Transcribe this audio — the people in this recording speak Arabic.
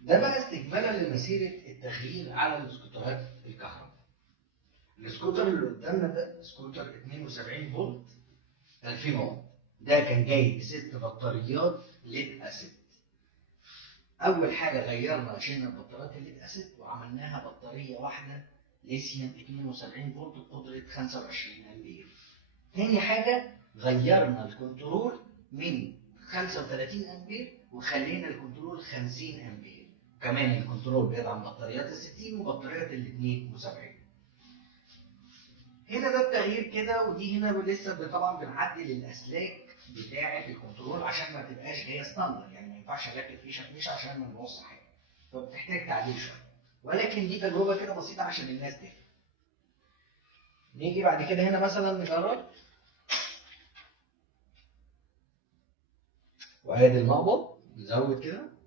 ده بقى استكمالا لمسيره التغيير على السكوترات الكهرباء. السكوتر اللي قدامنا ده سكوتر 72 فولت 2000 واط، ده كان جاي بست بطاريات ليد اسيد. اول حاجه غيرنا شلنا البطاريات الليد اسيد وعملناها بطاريه واحده ليثيوم 72 فولت بقدره 25 امبير. تاني حاجه غيرنا الكنترول من 35 امبير وخلينا الكنترول 50 امبير، كمان الكنترول بيدعم بطاريات ال 60 وبطاريات ال 72. هنا ده التغيير كده، ودي هنا لسه طبعا بنعدل الاسلاك بتاعه الكنترول عشان ما تبقاش جايه ستاندر، يعني ما ينفعش اركب فيشه في فيشه عشان ما نبوظش حاجه، فبتحتاج تعديل شويه، ولكن دي تجربه كده بسيطه عشان الناس تفهم. نيجي بعد كده هنا مثلا نجرب، وادي المقبض نزود كده